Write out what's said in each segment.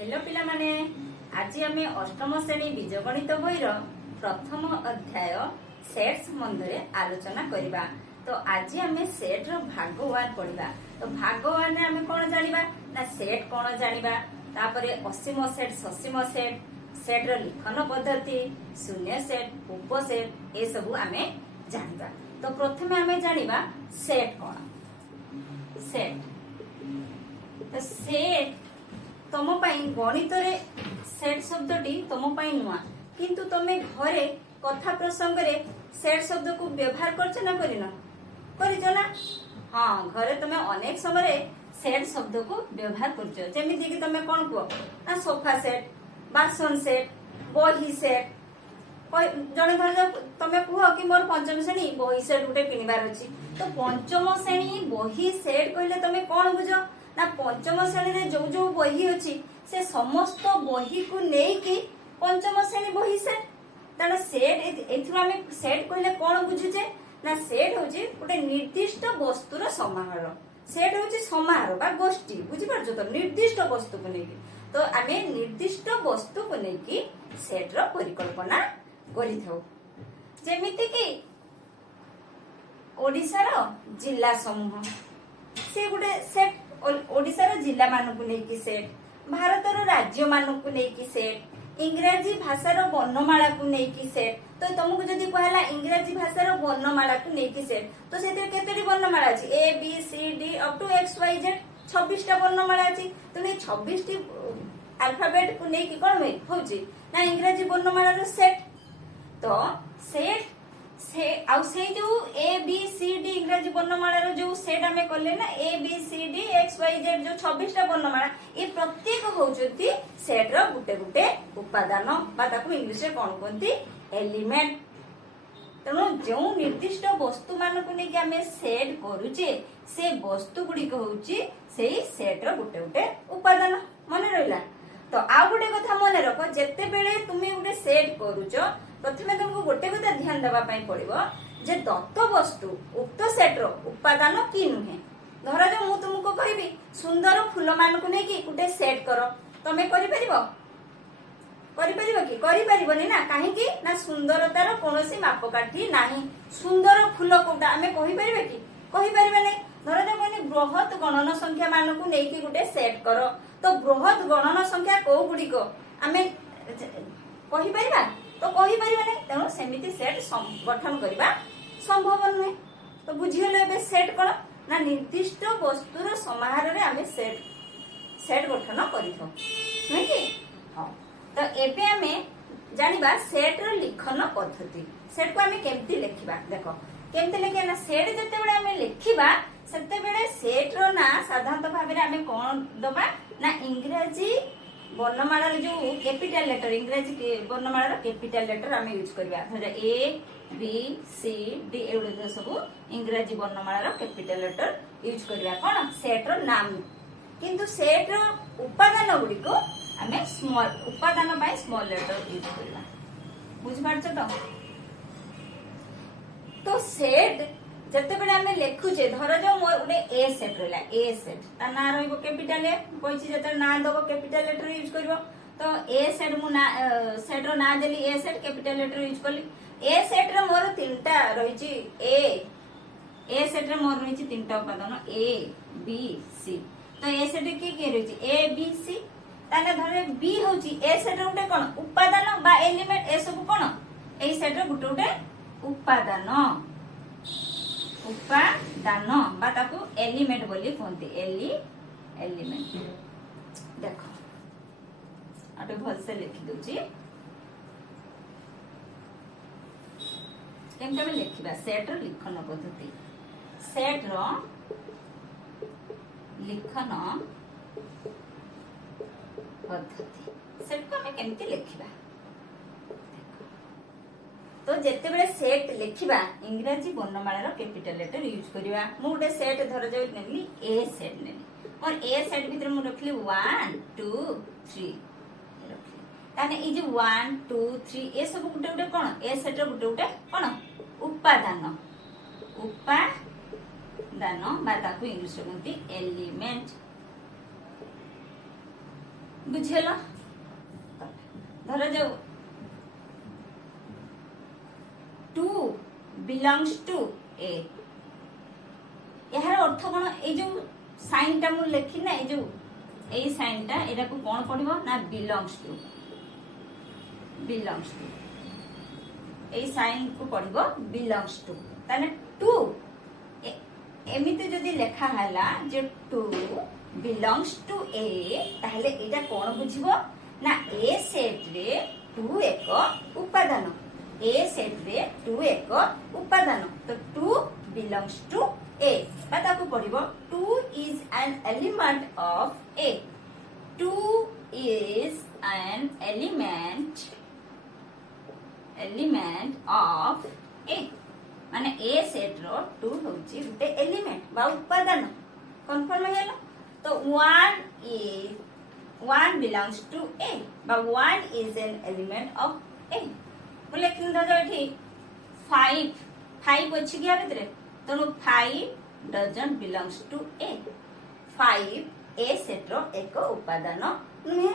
Hello पिला माने आज आमे अष्टम श्रेणी बीजगणित बहिर प्रथम अध्याय सेट्स संबंधे आलोचना करिबा। तो आज आमे सेट रो भाग 1 पढिबा। तो भाग 1 रे आमे कोन जानिबा ना सेट कोन जानिबा, तापरे असीम सेट ससीम सेट, सेट रो लिखन पद्धति, शून्य सेट, उपसेट ए सब आमे जानिबा। तो प्रथमे आमे जानिबा सेट कोन। सेट तो सेट तुम गणित रे सेट शब्दटी तुम नुआ, किंतु तुमे घरे कथा प्रसंग रे सेट शब्द को व्यवहार करछ ना करिनो ना। हाँ, घरे तुमे अनेक समय सेट शब्द को व्यवहार करछ। जेमिति कि तुमे कोन को ना सोफा सेट, बासन सेट, बही सेट। जने धर तुमे कह कि मोर पंचम श्रेणी बही सेट गुटे किनिबार अछि, तो पंचम श्रेणी बही सेट कहले तुमे कोन बुझ ना पंचम श्रेणी रे जो जो बही अछि से समस्त बही को नै कि पंचम श्रेणी बही सेट। ताना सेट एथु आमे सेट कहले कोन बुझुचे ना सेट होची गोटे निर्दिष्ट वस्तुर समाहार। सेट होची समाहार बा गोष्ठी, बुझि परछो तो निर्दिष्ट वस्तु को नै कि। तो आमे निर्दिष्ट वस्तु को नै कि सेट रो परिकल्पना करि थाउ। जेमिति कि ओडिसा रो जिल्ला समूह से गोटे सेट, ओडिसा रो जिल्ला मानन को नै कि सेट, भारत रो राज्य मानन को नै कि सेट, इंग्रजी भाषा रो वर्णमाला को नै कि सेट। तो तुमको जदी कहला इंग्रजी भाषा रो वर्णमाला को नै कि सेट, तो सेते केतेडी वर्णमाला अछि A B C D up to X Y Z 26 टा वर्णमाला अछि। तो नै 26 टी अल्फाबेट को नै कि कोन होउची ना इंग्रजी वर्णमाला रो सेट। तो सेट से आउ से जो ए बी सी डी इंग्रजी वर्णमाला रो जो सेट हमें करले ना A B C D X Y Z जो 26 टा वर्णमाला, ये प्रत्येक होउचती सेट रो गुटे गुटे उपादान बा ताकू इंग्लिश रे कोन कहंती एलिमेंट। तनो जो निर्दिष्ट वस्तु मान को नै कि हमें सेट करूचे से वस्तु गुडी को होउची सेही सेट रो गुटे गुटे उपादान। मने रहिला। तो आ गुटे कथा मने रखो, जेते बेले तुमे गुटे सेट करूचो प्रथमे तुमको गोटे कथा ध्यान देबा पई पड़िबो जे दत्त वस्तु उक्त सेट रो उपादान की नुहे। धर जो मु तुमको कहबी सुंदर फूल मान को नै कि गुटे सेट करो, तमे करि परिबो कि करि परिबोनी ना। काहे कि ना सुंदरतार कोनोसी मापकाठी नाही। सुंदर फूल कोटा हमें कहि परिबे कि कहि परिबे नै। धर जो कोनी बृहत गणन संख्या मान को नै कि गुटे सेट करो, तो बृहत गणन संख्या को गुडी को हमें कहि परिबा तो कहि परिबा नै। तेनो सेमिति सेट गठन करिबा संभव नुहे। तो बुझियले एबे सेट कोन ना निर्दिष्ट वस्तुर समाहार रे हमें सेट गठन करिथो नै कि। हां, तो एबे हमें जानिबा सेट रो लिखन पद्धति। सेट को हमें केमति लिखिबा देखो केमति लिखे ना। सेट जते बेले हमें लिखिबा सेते बेले सेट रो ना साधारणतः भाबे रे हमें कोन दबा ना इंग्रजी वर्णमाला जो कैपिटल लेटर, इंग्रजी वर्णमाला कैपिटल लेटर आम यूज करबा। धर ए बी सी डी एवडे सब इंग्रजी वर्णमाला कैपिटल लेटर यूज करबा कोन सेट रो नाम। किंतु सेट रो उपादान गुडी को आमे स्मॉल उपादान बाय स्मॉल लेटर यूज करबा। बुझ पारछ तो सेट जते बेले हमें लिखुचे, धर जो मोर उडे ए सेट रहला, ए सेट ता ना रहइबो कैपिटल ए कोइची जते ना दबो कैपिटल लेटर यूज करबो। तो ए सेट मु ना सेट रो ना देली ए सेट कैपिटल लेटर यूज करली। ए सेट रो मोर तीनटा रहिची ए सेट रे मोर रहिची तीनटा उपादान ए बी सी। तो ए सेट के रहिची ए बी सी, ताने धरे बी होची ए सेट रो उडे कोन उपादान बा एलिमेंट। ए सब कोन ए सेट रो गुटे गुटे उपादान बा ताकू एलिमेंट बोली कहते एलिमेंट। देखो आटे भल से लिखि दोची केमते हम लिखिबा सेट रो लिखन पद्धति। सेट रो लिखन पद्धति सेट को हमें केमते लिखिबा। तो जेते बेले सेट लिखिबा इंग्रजी वर्णमाला रो कैपिटल लेटर यूज करिबा। मु गोटे सेट धर जो नेली ए सेट नेली और ए सेट भीतर मु रखली 1 2 3 रखली। ताने ई जे 1 2 3 ए सब गुटे गुटे कोन ए सेट रो गुटे गुटे कोन उपादान बा ताकू इंग्लिश रे कहंती एलिमेंट। बुझेला धर जो 2 बिलोंग्स टू ए यार अर्थ कौन ए जो साइन टा मु लिखी ना ए जो ए साइन टा एटा को कौन पढ़िबो ना बिलोंग्स टू ए साइन को पढ़िबो बिलोंग्स टू ताने 2 एमिति जदि लेखा हला जे 2 बिलोंग्स टू ए ताहले एटा कोन बुझिबो ना ए सेट रे 2 एक उपादान ए सेट रे 2 एक उपादान तो 2 बिलोंग्स टू ए बाता को पढ़िबो 2 is an element of A 2 is an element of A माने ए सेट रो 2 होची गुटे एलिमेंट बा उपादान कन्फर्म हेलो तो 1 बिलोंग्स टू ए बा 1 is an element of A बोले कि धर एठी 5 अछि क्या भितरे तनु 5 doesn't belongs to A 5 A set रो एक उपादान नुहे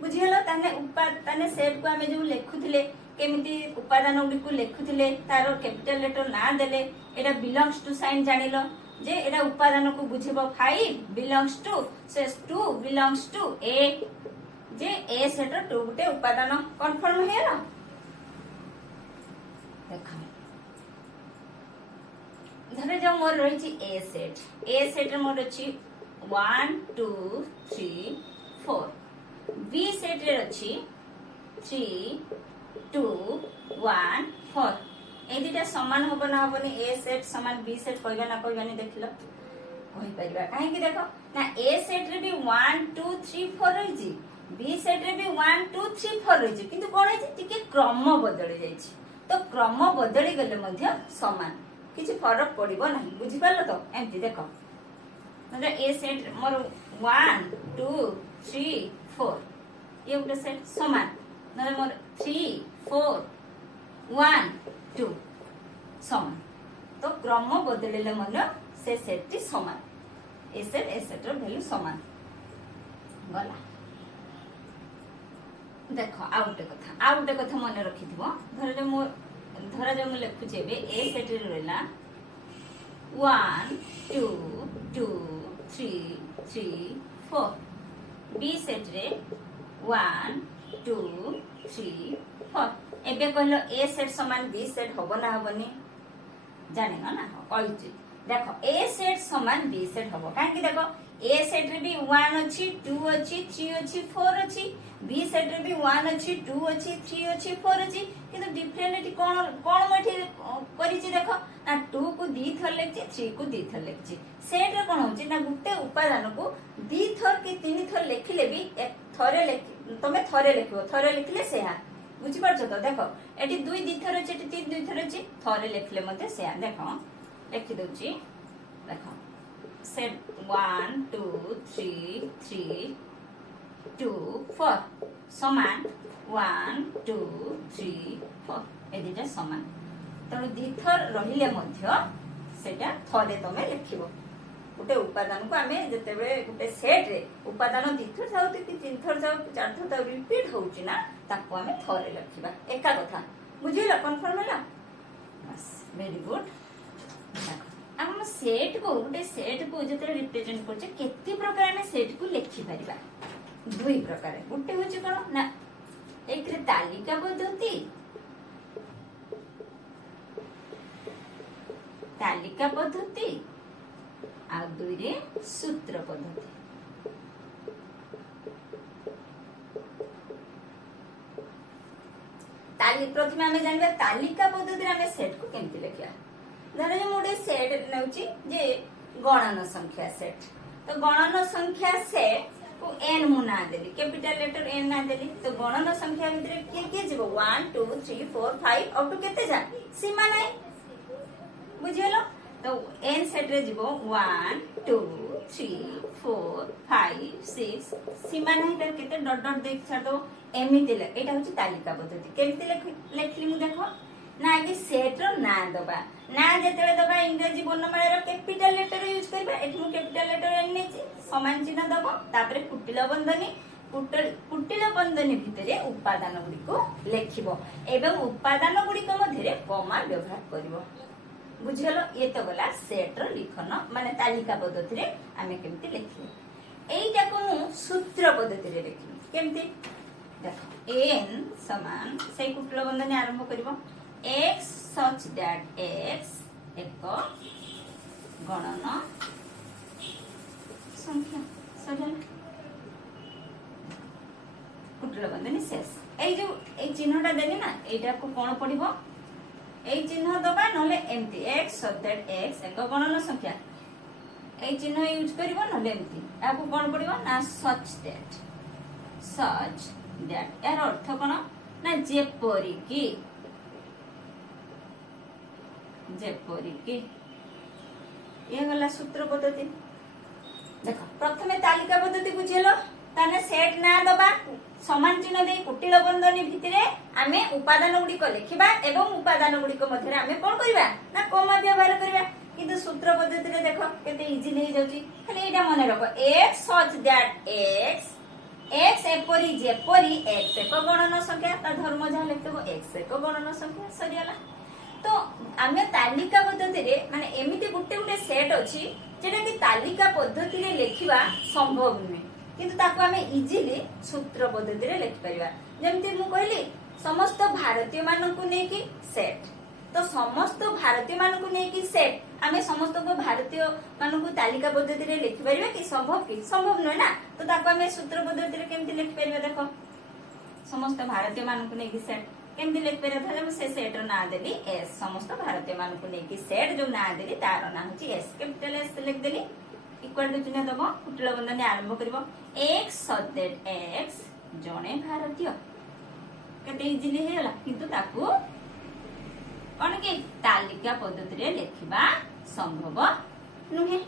बुझियलो ताने उपादान सेट को हमें जो लेखुथिले केमिति उपादान गुडी को लेखुथिले तारो कैपिटल लेटर ना देले एटा बिलोंग्स टू साइन जानिलो जे एटा उपादान को बुझिबो 5 बिलोंग्स टू से 2 बिलोंग्स टू ए जे ए सेट रो 2 गुटे उपादान कन्फर्म हेला देखो धरे जो मोर रही ए सेट मोर अछि 1 2 3 4 बी सेट रे अछि 3 2 1 4 ए दिटा समान होबो ना होबनी ए सेट समान बी सेट कहबा ना कहबानी देखिलो कहि परिबा काहे कि देखो ना ए सेट रे भी 1 2 3 4 रही छी बी सेट रे भी 1 2 3 4 रही छी किंतु कोन है टिके क्रम बदली जाई छी तो क्रम बदली गले मध्य समान किछि फरक पड़िबो नाही बुझि पालो तो एमती देखो मतलब ए सेट मोर 1 2 3 4 ये उटे सेट समान नले मोर 3 4 1 2 समान तो क्रम बदलिले मन से सेट टी समान ए सेट रो वैल्यू समान गला देखो आउटे कथा मन रखिथिबो धर जो मु लिखु जेबे ए सेट रे रहला 1 2 2 3 3 4 बी सेट रे 1 2 3 4 एबे कहलो ए सेट समान बी सेट होबो ना होबनी जाने ना कहछि देखो ए सेट समान बी सेट होबो काहे कि देखो ए सेट रे भी 1 अछि 2 अछि 3 अछि 4 अछि बी सेट रे भी 1 अछि 2 अछि 3 अछि 4 अछि किंतु डिफरेंट कोन कोन मठी करि छि देखो ना 2 को दी थर लेछि 3 को दी थर लेछि सेट रे कोन होछि ना गुटे उपादान को दी थर कि तीन थर लेखिले भी एक थरे तमे थरे लिखबो थरे लिखले सेहा बुझि परछ तो देखो एटी 2 दी थर अछि एटी 3 2 थर अछि थरे लिखले मते सेहा देखो लिखि दउछि देखो सेट 1 2 3 3 2 4 समान 1 2 3 4 ए दिटा समान तनु दिथर रहिले मध्य सेटा थरे तमे लिखिबो गुटे उपादान को हमें जतेबे गुटे सेट रे उपादान दिथर जाउ कि तीन थर जाउ चार थर जाउ रिपीट होउची ना ताको हमें थरे लिखिबा एका कथा बुझिला कन्फर्म होला बस वेरी गुड हम सेट को गोटे सेट को जते रिप्रेजेंट करछे केते प्रकार में सेट को लिखि परिबा दुई प्रकार गोटे होची कोन ना एक रे तालिका पद्धति आ दुई रे सूत्र पद्धति प्रथम आम जानवा तालिका पद्धति आम सेट को केमती लिखा धर जो मोटे सेट नउची जे गणन संख्या सेट तो गणन संख्या सेट को एन मु ना देली कैपिटल लेटर एन ना देली तो गणन संख्या भितर के जीवो 1 2 3 4 5 अप टू केते जा सीमा नै बुझियलो तो एन सेट रे जीवो 1 2 3 4 5 6 सीमा नै तर केते डॉट डॉट देख छ तो एमिति ले एटा होची तालिका पद्धति केमिति लेखली मु देखो ना आगे सेट रो ना दबा ना जेतेले दबा इंग्रजी वर्णमाला रो कैपिटल लेटर यूज करबा एठी मु कैपिटल लेटर एन नेची समान चिन्ह दबो तापरे फुटिलो बंधनी कुटिल बंधनी भितर उपादान गुड़िक लेखिब एवं उपादान गुड़िक मध्य कमा व्यवहार करिवो। बुझिगलो ये तो गला सेट रो लिखन माने तालिका पद्धति रे आमे केमति लेखिबे। एइटा को मु सूत्र पद्धति रे लेखिबे केमति देखो n समान से कुटिल बंधनी आरंभ करिवो x such that x एक गणन संख्या सजन कुटिल बंधनी शेष ए जो ए चिन्हटा देनी ना एटा को कोन पडिबो ए चिन्ह दबा नले एमती x such that x एक गणन संख्या ए चिन्ह यूज करिवो नले एमती आको कोन पडिबो ना such that यार अर्थ कोन ना जेपरि की ये गला सूत्र पद्धति। देखो प्रथमे तालिका पद्धति बुझेलो ताने सेट ना दबा समान चिन्ह दे कुटिल बंधनी भितरे आमे उपादान गुडी को लिखिबा एवं उपादान गुडी को मध्यरे आमे कोन करिबा ना कमा व्यवहार करिबा। किंतु सूत्र पद्धति रे देखो केते इजी नै जाउची खाली एटा मने रखो x such that x एपरि जेपरि x एक गणन संख्या ता धर्म जा लिखबो x एक गणन संख्या सरियाला। तो आमे तालिका पद्धति रे माने एमिति गुटे गुटे सेट अछि जेटा कि तालिका पद्धति रे लेखिबा संभव नुहे किंतु ताको आमे इजीली सूत्र पद्धति रे लेखि परिबा। जेमति मु कहली समस्त भारतीय मानकु नै कि सेट तो समस्त भारतीय मानकु नै कि सेट आमे समस्त को भारतीय मानकु तालिका पद्धति रे लेखि परिबा कि संभव नुहे ना। तो ताको आमे सूत्र पद्धति रे केमति लेखि परिबा देखो समस्त भारतीय मानकु नै कि सेट केमति लेख पेरा था से सेट रो ना देली s समस्त भारतीय मान को नेकी सेट जो ना देली तार ना होची s कैपिटल s लिख देली इक्वल टू चिन्ह दबो कुटिल बंधनी आरंभ करबो x such that x जणे भारतीय केते इजीली हेला किंतु ताकू कोन के तालिका पद्धति रे लेखिबा संभव नुहे।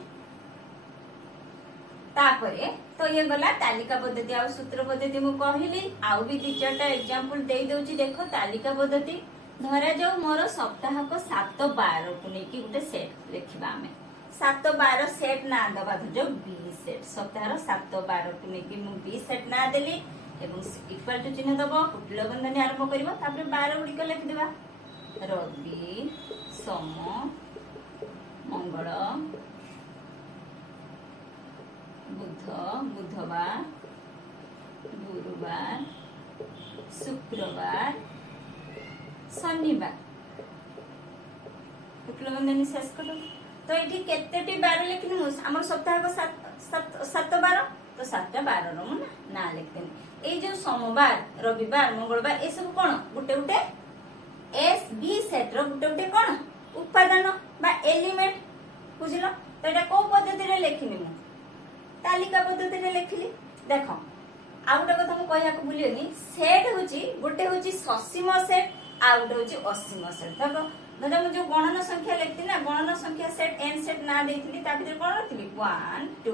तापरे तो ये गला तालिका पद्धति आ सूत्र पद्धति मु कहली आउ भी दी चारटा एग्जांपल दे दउची। देखो तालिका पद्धति धरा जाऊ मोर सप्ताह को 7 12 को नेकी गुटे सेट लेखिबा हमें 7 12 सेट ना दबा जो b सेट सप्ताह रो 7 12 को नेकी मु b सेट ना देली एवं इक्वल टू चिन्ह दबो कुटिल बंधनी आरंभ करबो तापर 12 गुडी को लिख देबा रवि सोम मंगल बुध बुधवार गुरुवार शुक्रवार शनिवार कुटिल बंधनी शेष कर। तो ये केतेटी बार लिखनी हमर सप्ताह को 7 12 तो 7 12 रो ना लिखतेनी ए जो सोमवार रविवार मंगलवार ए सब कोन गुटे गुटे एस बी सेट रो गुटे गुटे कोन उपादान बा एलिमेंट बुझिलो। तो एटा को पद्धति रे लिखिनी मु तालिका पद्धति रे लिखली। देखो आ गुटे कथा मु कहया को भूलियोनी सेट होची गुटे होची ससीम सेट आ गुटे होची असीम सेट। देखो धर मु जो गणन संख्या लिखती ना गणन संख्या सेट n सेट ना देथिली ता भीतर कोन रखली 1 2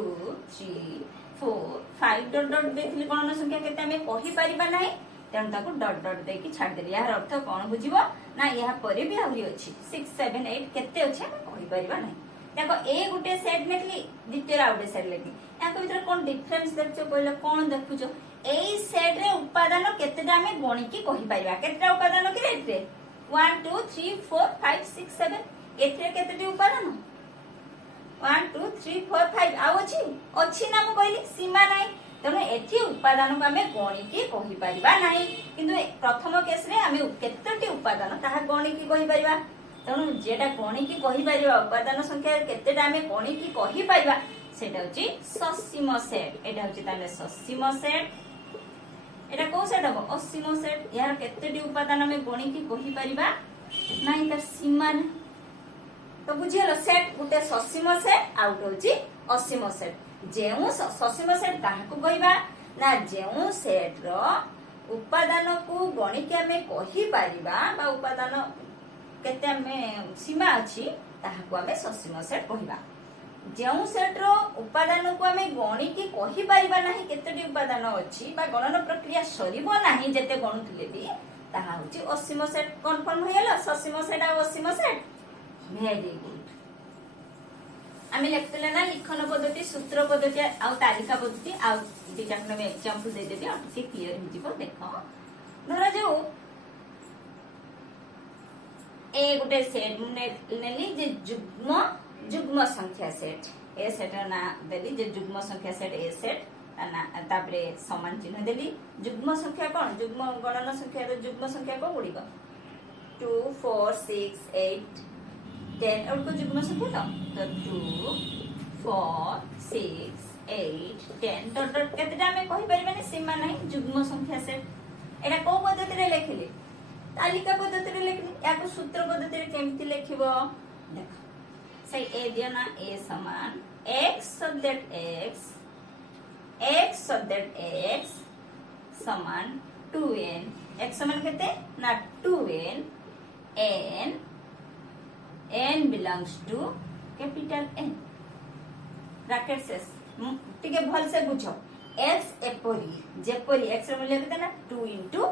3 4 5 डॉट डॉट देथिली गणन संख्या केते हमें कहि परिबा नाही तेन ताको डॉट डॉट दे की छाड़ देली। यार अर्थ कोन बुझिबो ना यहा परे भी आउरी अछि 6 7 8 केते अछि हमें कहि परिबा नाही। देखो ए गुटे सेट लिखली द्वितीय आ गुटे सेट लिखली याको भीतर कोन डिफरेंस देखछो कहले कोन देखुछो एई सेट रे उपादान केतेटा हमें गणि की कहि परिबा केतेटा उपादान कि रेट रे 1 2 3 4 5 6 7 एथरे केतेटी उपादान 1 2 3 4 5 आ अछि ना मु कहली सीमा नाही तेणु एथि उपादान को हमें गणि की कहि परिबा नाही किंतु प्रथम केस रे हमें केतेटी उपादान ताहा गणि की कहि परिबा तेणु जेटा गणि की कहि परिबा उपादान संख्या केतेटा हमें गणि की कहि परिबा सेटा होची ससीम सेट एटा होची ताने ससीम सेट एटा को सेट हो असीम सेट यार केतेटी उपादान हमें गणि की कहि परिबा नाही तार सीमा ने। तो बुझियलो सेट गुटे ससीम सेट आ गुटे होची असीम सेट जेउ ससीम सेट काहाकू कहबा ना जेउ सेट रो उपादान को गणि के हमें कहि परिबा बा उपादान केते हमें सीमा अछि ताहाकू हमें ससीम सेट कहबा। जेउ सेट रो उपादान को हमें गणि की कहि परिबा नाही केतेटी उपादान अछि बा गणन प्रक्रिया सरीबो नाही जेते गणुथिले भी ताहा होची असीम सेट कन्फर्म होयला ससीम सेट आ असीम सेट वेरी गुड। आमे लिखते ना लिखन पद्धति सूत्र पद्धति आ तालिका पद्धति आ दुटा खंड में एग्जांपल दे देबी आ टिके क्लियर हो जिवो देखो धरा जाऊ ए गुटे सेट नेली जे जुग्म जुग्म संख्या सेट ए सेट ना देली जे जुग्म संख्या सेट ए सेट ना तापरे समान चिन्ह देली जुग्म संख्या कोन जुग्म गणन संख्या रो जुग्म संख्या को गुडी 2 4 6 8 10 और को जुग्म संख्या तो 2 4 6 8 10 डॉट डॉट केतेटा में कहि परिबानी सीमा नहीं जुग्म संख्या सेट एटा को पद्धति रे लेखिले तालिका पद्धति रे लेखिले या को सूत्र पद्धति रे केमति लेखिबो देखो सही ए दियो ना ए समान x subject x subject x समान 2n x समान केते ना 2n n belongs to capital N bracket से टिके भल से बुझो x एपरी जेपरी x ର मूल्य केते ना 2 into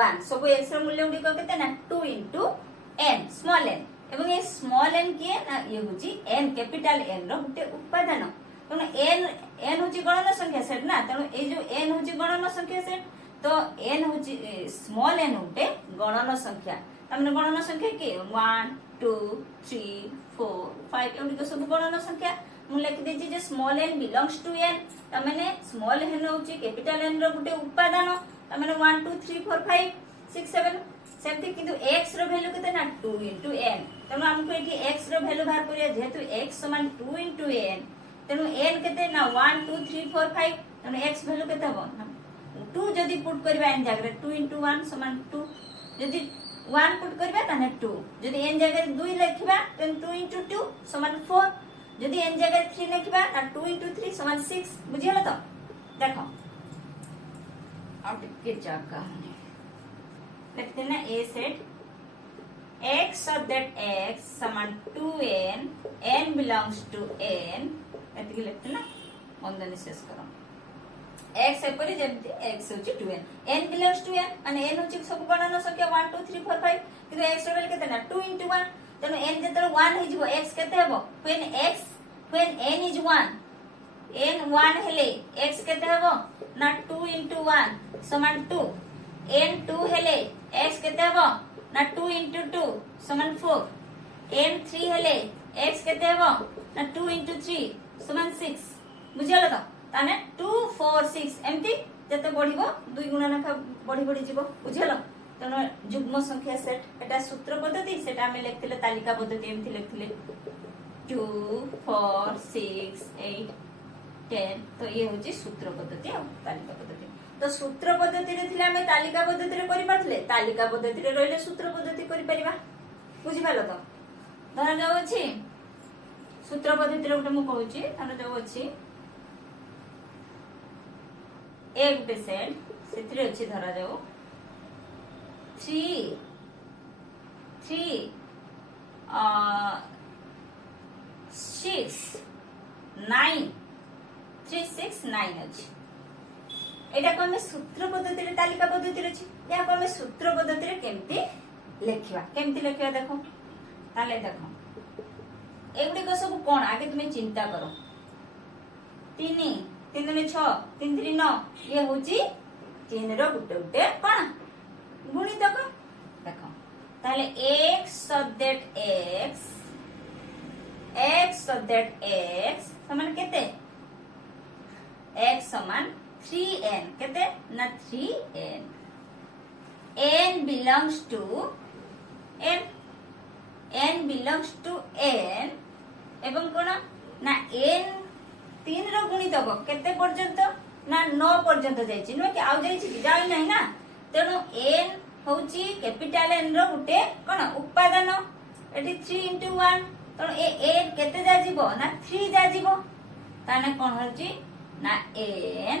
1 सब x ର मूल्य उडी को केते ना 2 into n स्मॉल n एवं ये स्मॉल n किए ना ये होची n कैपिटल n रो गुटे उपादान तनो n होची गणन संख्या सेट ना तनो ए जो n होची गणन संख्या सेट तो n होची स्मॉल n उटे गणन संख्या तमने गणन संख्या के 1 2 3 4 5 एवं को सब गणन संख्या मु लिख देछि जे small n belongs to n तमने स्मॉल n होची कैपिटल n रो गुटे उपादान तमने 1 2 3 4 5 6 7 सेमति किंतु x रो वैल्यू केते ना 2 into n तनो हमको एठी x रो वैल्यू बाहर करिया जेतु x समान 2 into n तनो n केते ना 1 2 3 4 5 तनो x वैल्यू केते हो 2 जदी पुट करबा n जगह 2 into 1 समान 2 जदी 1 पुट करबा तने 2 जदी n जगह 2 लिखबा तन 2 into 2 समान 4 जदी n जगह 3 लिखबा ना 2 into 3 समान 6 बुझियला तो देखो अब के जगह लिखते ना ए सेट x सब्जेक्ट x समान 2n n belongs to n एतिके लिखते ना मंदनी शेष करो x एपरि जेमति x होची 2n n belongs to n माने n होची सब गणन संख्या 1 2 3 4 5 किंतु x रो केते ना 2 into 1 तनो n जेतरो 1 हे जिवो x केते हेबो when n is 1 n 1 हेले x केते हेबो ना 2 into 1 समान 2 n 2 हेले x केते हेबो ना 2 into 2 समान 4 n 3 हेले x केते हेबो ना 2 into 3 समान 6 बुझियला तो ताने 2 4 6 एमती जते बढ़िबो दुई गुणा लेखा बढ़ी बढ़ी जिवो बुझियला तनो जुग्म संख्या सेट एटा सूत्र पद्धति सेटा हम लिखथिले तालिका पद्धति एमती लिखथिले 2 4 6 8 10 तो ये होची सूत्र पद्धति आ तालिका पद्धति तो सूत्र पद्धति रे थिले हमें तालिका पद्धति रे करि पाथले तालिका पद्धति रे रहले सूत्र पद्धति करि परिबा बुझि पालो तो धरा जाउ अछि सूत्र पद्धति रे उठे मु कहूची धरा जाउ अछि ए गुटे सेट सेथिरे अछि धरा जाउ 3 6 9 3 6 9 अछि एटा को हमें सूत्र पद्धति रे तालिका पद्धति रे छी या को हमें सूत्र पद्धति रे केमति लेखिबा देखो ताले देखो एगुडी को सब कोन आगे तुम्हें चिंता करो 3 3 में 6 3 3 9 ये होची 3 रो गुटे गुटे कोन गुणित को देखो ताले x subject x subject x समान केते x समान 3n केते ना 3n n belongs to n एवं कोन ना n 3 रो गुणित हो केते पर्यंत ना 9 पर्यंत जाईची न कि आउ जाईची कि जाई नाही ना तेनो n होची कैपिटल n रो गुटे कोन उपादान एटी 3 into 1 तो ए n केते जा जीवो ना 3 जा जीवो ताने कोन होची ना n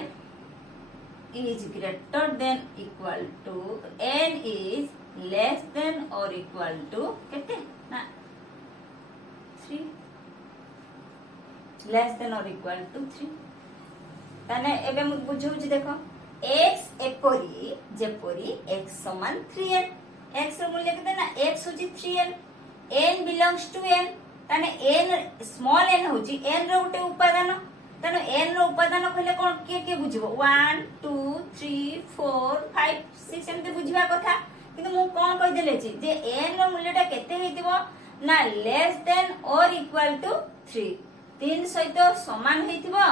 is greater than equal to n is less than or equal to केते ना 3 less than or equal to 3 ताने एबे मु बुझौची देखो x एपरी जेपरी x समान 3n x रो मूल्य केते ना x होची 3n n belongs to n ताने एन स्मॉल एन होची एन रो गुटे उपादान तेणु एन रो उपादान कहले कोन के बुझिबो 1 2 3 4 5 6 एमते बुझिबा कथा किंतु मु कोन कहि देले छी जे एन रो मूल्यटा केते हेतिबो ना लेस देन और इक्वल टू 3 3 सहित समान हेतिबो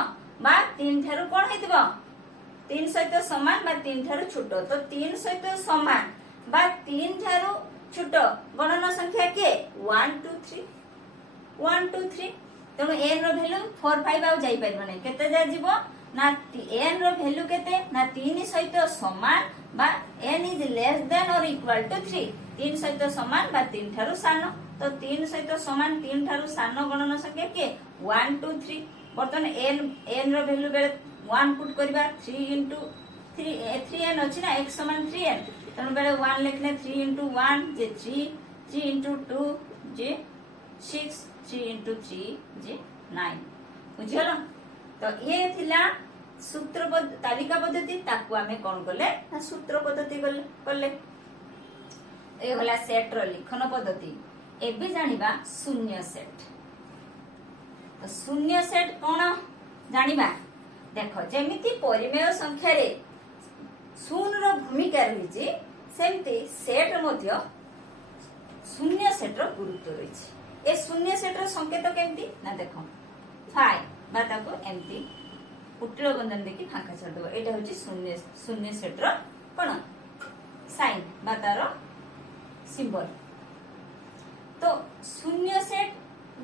बा 3 थारु कोन हेतिबो 3 सहित समान बा 3 थारु छोटो तो 3 सहित समान बा 3 थारु छोटो गणना संख्या के 1 2 3 1 2 3 तेणु एन रो वैल्यू 4 5 आउ जाई परबो नै केते जा जीवो ना एन रो वैल्यू केते ना 3 सहित समान बा एन इज लेस देन और इक्वल टू 3 3 सहित समान बा 3 थारु सानो तो 3 सहित समान 3 थारु सानो गणना संख्या के 1 2 3 बर्तन एन रो वैल्यू बेले 1 पुट करबा 3 into 3n अछि ना x समान 3n तेणु बेले 1 लिखले 3 into 1 जे 3 into 2 जे 6 3 into 3 जे 9 बुझियलो तो ये थिला सूत्र तालिका पद्धति ताकू आमे कोन करले ना सूत्र पद्धति करले ए होला सेट रो लिखन पद्धति एबे जानिबा शून्य सेट तो शून्य सेट कोन जानिबा देखो जेमिति परिमेय संख्या रे शून्य रो भूमिका रहिछि सेमति सेट मध्य शून्य सेट रो गुरुत्व रहिछि ए शून्य सेट रो संकेत केमती ना देखो 5 बा ताको एमती कुटिल बंधन देखि फांका छाड़ दबो एटा होची शून्य सेट रो कोन साइन बा तारो सिंबल तो शून्य सेट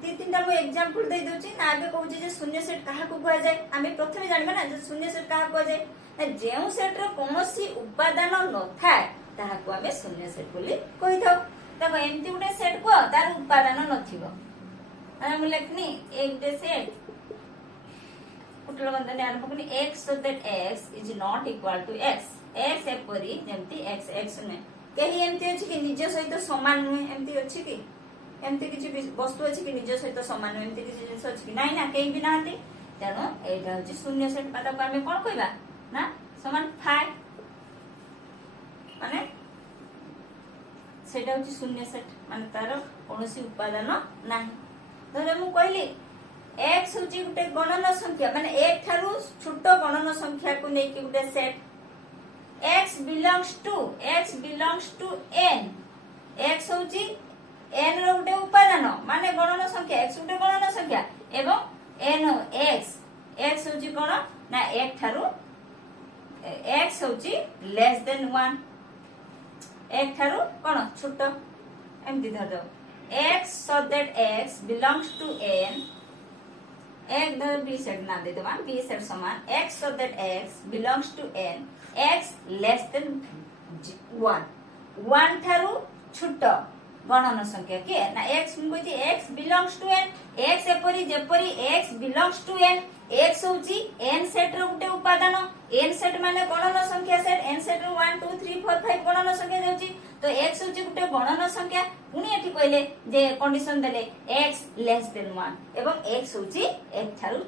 दी तीनटा मो एग्जांपल दे दोची ना आगे कहूची जे शून्य सेट काहा को कहै जाय आमे प्रथमे जानबा ना जे शून्य सेट काहा कहै जाय ना जेउ सेट रो कोनोसी उपादान न थाए ताहा को आमे शून्य सेट बोली कहि थाउ देखो एमती गुटे सेट को तार उपादान नथिबो आ हम लेखनी एक दे सेट कुटल बंधन आरंभ करनी x so that x is not equal to x एपरी जेमती x ने केही एमती अछि कि निज सहित समान नुहे एमती अछि कि एमती किछि वस्तु अछि कि निज सहित समान नुहे एमती किछि जिंस अछि कि नाही ना केही भी नाहंती तेनो एटा अछि शून्य सेट पता को हमें कोन कहबा ना समान 5 माने सेटा होची शून्य सेट माने तार कोनोसी उपादान नाही धरे मु कहली x होची गुटे गणन संख्या माने 1 थारु छोटो गणन संख्या को नै कि गुटे set x belongs to n x होची n रो गुटे उपादान माने गणन संख्या x गुटे गणन संख्या एवं n x होची कोन ना 1 थारु x होची लेस देन 1 एक थारु कोन छोटो एमती धर दो x so that x belongs to n एक धर b सेट ना दे दो b सेट समान x so that x belongs to n x less than 1 Tharu छोटो गणन संख्या के ना x मुति x belongs to n x एपरी जेपरी x belongs to n x होची n सेट रो गुटे उपादान n सेट माने गणन संख्या सेट n सेट रो 1 2 3 4 5 गणन संख्या देउची तो x होची गुटे गणन संख्या पुनी एठी कहले जे कंडीशन देले x लेस देन 1 एवं x होची 1 थारु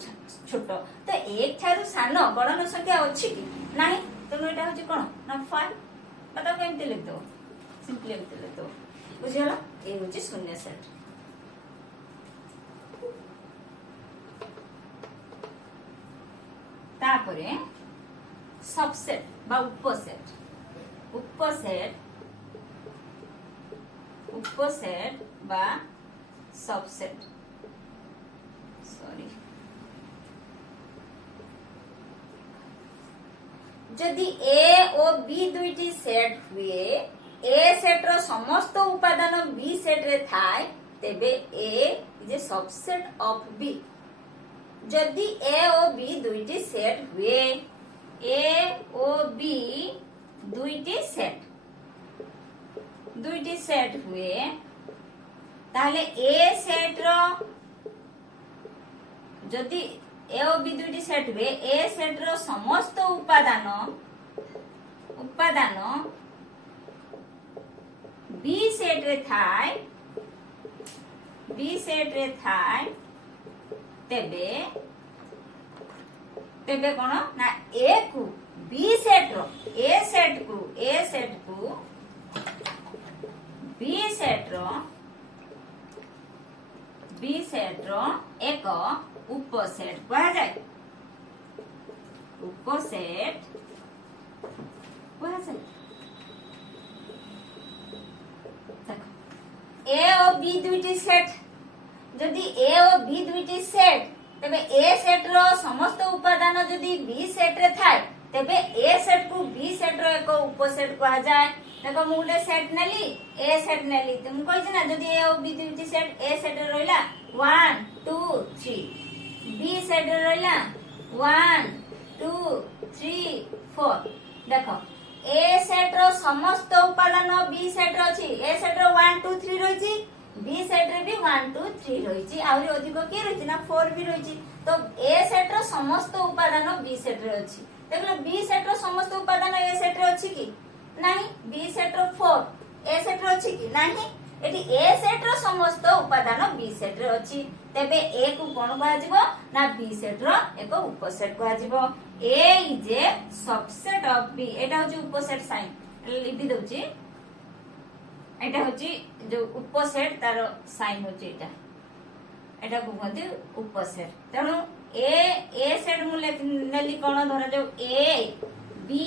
छोटो तो 1 थारु सानो गणन संख्या अछि कि नाही तो एटा होची कोन ना 5 पता को एमते लिख दो सिंपली एमते लिख दो बुझियला ए होची शून्य सेट तापरे सबसेट बा उपसेट बा सबसेट सॉरी जदि a और b दुईटी सेट हुए a सेट रो समस्त उपादान b सेट रे थाए तेबे a is a subset of b जदि a और b दुईटी सेट हुए a और b दुईटी सेट हुए ताहले a सेट रो जदि a और b दुईटी सेट हुए a सेट रो समस्त उपादान b सेट रे थाए तेबे कोन ना a को b सेट रो a सेट को b सेट रो बी सेट रो एक उपसेट कहा जाए उपसेट कहा जाए ए और बी दुईटी सेट जदि ए और बी दुईटी सेट तबे ए सेट रो समस्त उपादान जदि बी सेट रे थाए तबे ए सेट को बी सेट रो एक उपसेट कहा जाए देखो मु गोटे सेट नेली ए सेट नेली तुम कहिछ ना जदि ए और बी दुईटी सेट ए सेट रे रहला 1 2 3 बी सेट रे रहला 1 2 3 4 देखो ए सेट रो समस्त उपादान बी सेट रो अछि ए सेट रो 1 2 3 रहिछि बी सेट रे भी 1 2 3 रहिछि आउरी अधिक के रहिछि ना 4 भी रहिछि तो ए सेट रो समस्त उपादान बी सेट रे अछि देखलो बी सेट रो समस्त उपादान ए सेट रे अछि कि नाही बी सेट रो 4 ए सेट रो अछि कि नाही एटी ए सेट रो समस्त उपादान बी सेट रे अछि तेबे ए को कोन कहा जिवो ना बी सेट रो एक उपसेट कहा जिवो A is a subset of B एटा होची उपसेट साइन लिखि दउची एटा होची जो उपसेट तार साइन होची एटा को कहते उपसेट तनो ए सेट मु नेली कोन धरा जो A B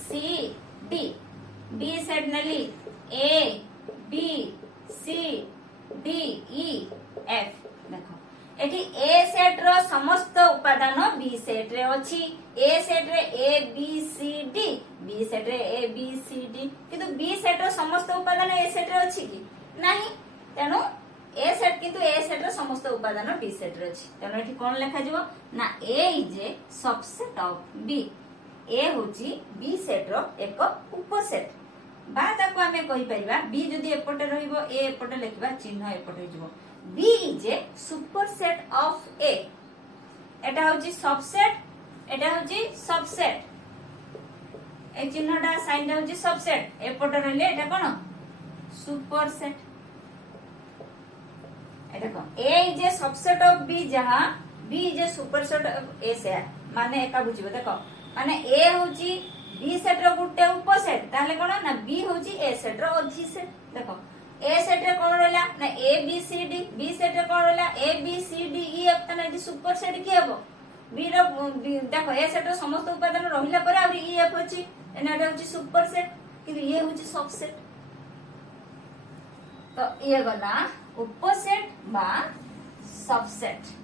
C D B set नेली A B C D E F देखो एठी ए सेट रो समस्त उपादान बी सेट रे अछि ए सेट रे A B C D B set रे ए बी सी डी किंतु बी सेट रो समस्त उपादान ए सेट रे अछि कि नाही तेनु ए सेट किंतु ए सेट रो समस्त उपादान बी सेट रे अछि तेनु एठी कोन लेखा जिवो ना A is a subset of B A होची बी सेट रो एक उपसेट बा ताको हमें कहि परिबा बी जदी एपटे रहिबो ए एपटे लिखबा चिन्ह एपटे जिवो B is a superset of A एटा होची सबसेट एटा होची सबसेट ए चिन्हटा साइनटा होची सबसेट एपटे रहले एटा कोन सुपरसेट एटा कोन A is a subset of B जहां B is a superset of A से माने एका बुझिबो देखो माने ए होची बी सेट रो गुटे उपसेट ताले कोन ना बी होची ए सेट रो अधि सेट देखो ए सेट रे कोन रहला ना A B C D B set रे कोन रहला A B C D E F तना दी सुपर सेट की हबो बी रो देखो ए सेट रो समस्त उपादान रहिला पर आ ई एफ होची एनाडा होची सुपर सेट कि ये होची सबसेट तो ये गला उपसेट बा सबसेट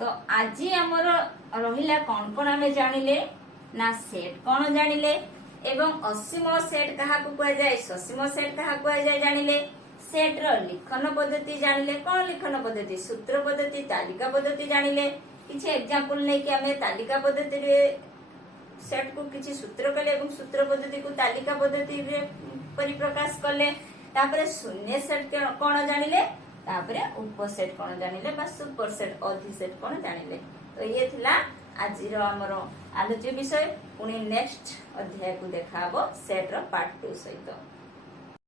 तो आज हमर रहिला कोन कोन हमें जानिले ना सेट कोन जानिले एवं असीम सेट कहा को कह जाए ससीम सेट कहा को जाए जानिले सेट रो लिखन पद्धति जानिले कोन लिखन पद्धति सूत्र पद्धति तालिका पद्धति जानिले किछि एग्जांपल नै कि हमें तालिका पद्धति रे सेट को किछि सूत्र कले एवं सूत्र पद्धति को तालिका पद्धति रे परिप्रकाश कले तापरे शून्य सेट कोन जानिले तापरे उपसेट कोन जानिले बा सुपर सेट अधि सेट कोन जानिले तो ये थिला आज हमर आलोच्य विषय पुणी नेक्स्ट अध्याय को देखाबो सेट रो पार्ट 2 सहित।